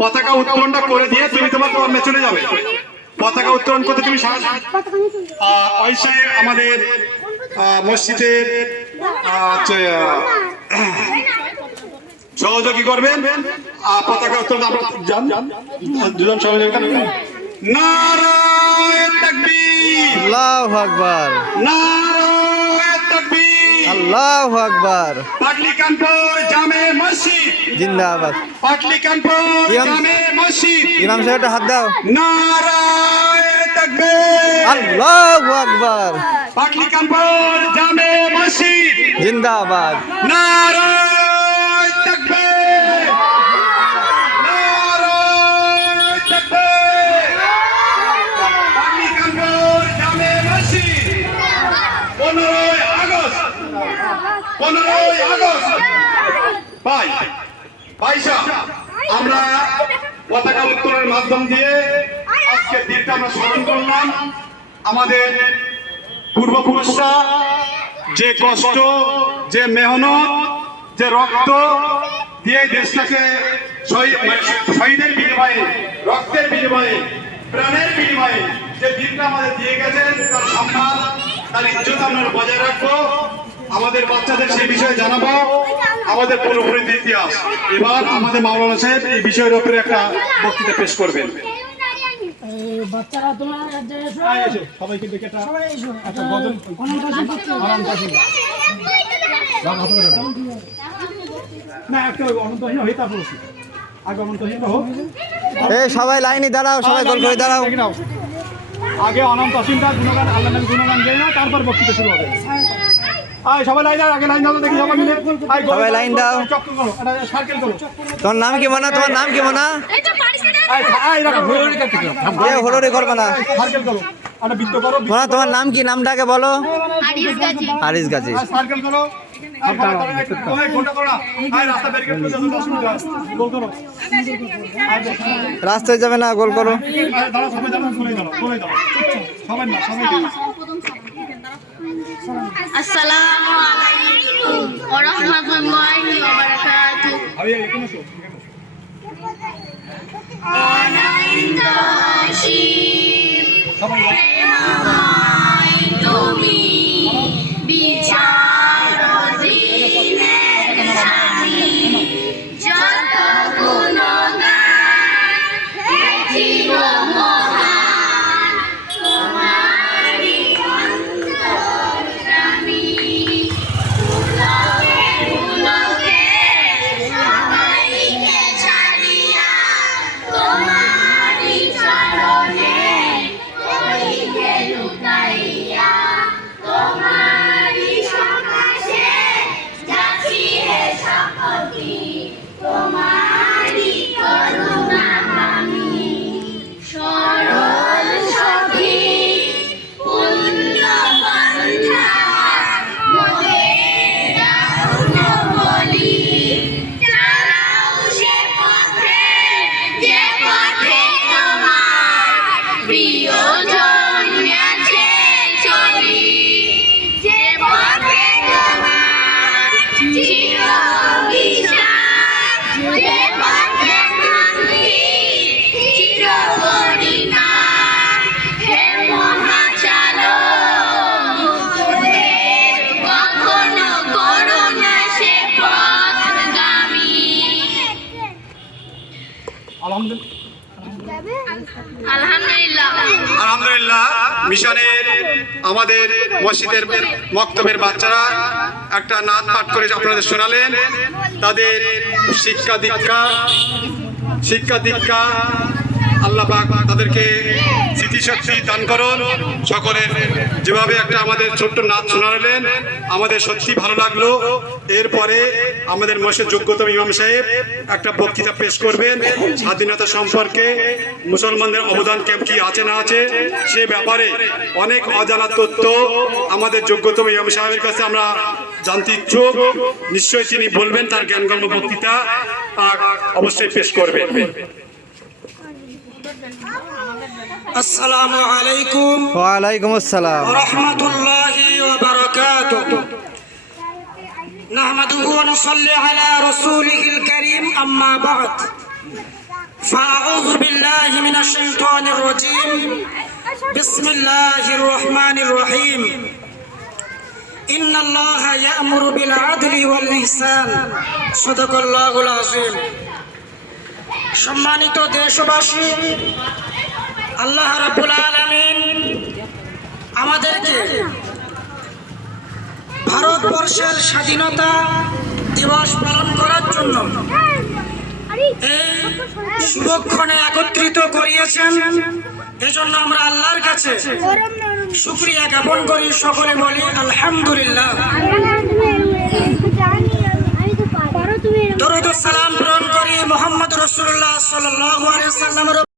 পতাকা উত্তোলনটা করে দিয়ে তুমি তোমার কর্মে চলে যাবে। পতাকা উত্তোলন করতে তুমি ওই সাহেব আমাদের মসজিদের সহযোগী করবেন। পতাকা উত্তোলন আপনারা যান দুজন সহযোগিতা করবেন। নারায়ে তাকবীর, আল্লাহু আকবার, নারায়ে তাকবীর, আল্লাহু আকবার। পাটলিকানপুর জামে মসজিদ জিন্দাবাদ। পাটলিকানপুর জামে মসজিদ। ইমাম সাহেব হাত দাও। নারায়ে তাকবীর, আল্লাহু আকবার। পাটলিকানপুর জামে মসজিদ জিন্দাবাদ। নারায়ে তাকবীর, নারায়ে তাকবীর। পাটলিকানপুর জামে মসজিদ 15ই আগস্ট, 15ই আগস্ট পয়সা আমরা পতাকা উত্তোলনের মাধ্যম দিয়ে আজকের দিনটা আমরা স্মরণ করলাম। আমাদের পূর্বপুরুষরা যে কষ্ট, যে মেহনত, যে রক্ত দিয়ে দেশটাকে শহীদের বিনিময়ে, রক্তের বিনিময়ে, প্রাণের বিনিময়ে যে দিনটা আমাদের দিয়ে গেছেন, তার সম্মান, তার ইজ্জত আমরা বজায় রাখবো। আমাদের বাচ্চাদের সেই বিষয়ে জানাবো, আমাদের পূর্বপুরুষদের ইতিহাস। এবার আমাদের মাওলানা সাহেব এই বিষয়ের উপরে একটা বক্তৃতা পেশ করবেন। বাচ্চারা তোমরা সবাইকে দেখে একটা গজল না একটা অনন্তহীন হয়ে তারপর আগে অনন্তহীন হোক। এই সবাই লাইনে দাঁড়াও, সবাই গোল করে দাঁড়াও। আগে অনন্ত অসীমটা গুণগান, আল্লাহ নামে গুণগান গাই না, তারপর বক্তৃতা শুরু হবে। সবাই লাইন দাও, আগে লাইন দাও, দেখি সবাই মিলে সবাই লাইন দাও। চক্র করো, সার্কেল করো। তোমার নাম কি মনা? তোমার নাম কি মনা? হলুরি করবে না। সার্কেল করো, একটা বৃত্ত করো। মনা তোমার নাম কি? নামটাকে বলো। হারিস গাজী। সার্কেল করো। রাস্তায় যাবে না, গোল করো। আসসালামু আলাইকুম ওয়া রাহমাতুল্লাহি ওয়া বারাকাতুহু। প্রেমময় তুমি বিচারদিনের স্বামী, যত গুণগান দেখিব মহান, তোমারি অন্তর্যামী। উলকে উলকে সবাইকে ছাড়িয়া তোমারি চরণে করিতে লুটাইয়া, তোমারি সকাশে যাচ্ছি হে সকতি, তোমারি করুণা আমি। সরল সখী পুণ্য পন্থা মোদের দাও না বলি, চালাও সে পথে যে পথে তোমার প্রিয়জন আছে চলি, যে পথে তোমার চির অভিশাপ, যে পথে শান্তি চির পরিণাম। হে মহাচালক, তোদের কখনো করো না সে পথগামী। আলহামদুলিল্লাহ। আলহামদুলিল্লাহ। মিশনের আমাদের মসজিদের মক্তবের বাচ্চারা একটা নাত পাঠ করে আপনাদের শোনালেন। তাদের শিক্ষা দীক্ষা আল্লাহ পাক তাদেরকে স্মৃতিশক্তি দান করুন। সকলের যেভাবে একটা আমাদের ছোট্ট নাচ শোনালেন, আমাদের সত্যি ভালো লাগলো। এরপরে আমাদের মসজিদের যোগ্যতম ইমাম সাহেব একটা বক্তৃতা পেশ করবেন স্বাধীনতা সম্পর্কে, মুসলমানদের অবদান কি আছে না আছে সে ব্যাপারে অনেক অজানা তথ্য আমাদের যোগ্যতম ইমাম সাহেবের কাছে আমরা জানতে ইচ্ছুক। নিশ্চয়ই তিনি বলবেন, তার জ্ঞানগর্ভ বক্তৃতা অবশ্যই পেশ করবেন। আসসালামু আলাইকুম ওয়া আলাইকুম আসসালাম ওয়া রাহমাতুল্লাহি ওয়া বারাকাতুহু। নাহমাদুহু ওয়া নুসাল্লি আলা রাসূলিহিল কারীম, আম্মা বা'দ। فأعوذ بالله من الشيطان الرجيم بسم الله الرحمن الرحيم إن الله يأمر بالعدل والإحسان صدق الله العظيم সম্মানিত দেশবাসী, আল্লাহ রাব্বুল আলামিন আমাদেরকে ভারতবর্ষের স্বাধীনতা দিবস পালন করার জন্য এই শুভক্ষণে একত্রিত করিয়েছেন। এজন্য আমরা আল্লাহর কাছে শুকরিয়া জ্ঞাপন করি, সকলে বলি আলহামদুলিল্লাহ। দরুদ ও সালাম প্রেরণ করি মুহাম্মদ রাসূলুল্লাহ সাল্লাল্লাহু আলাইহি ওয়াসাল্লামের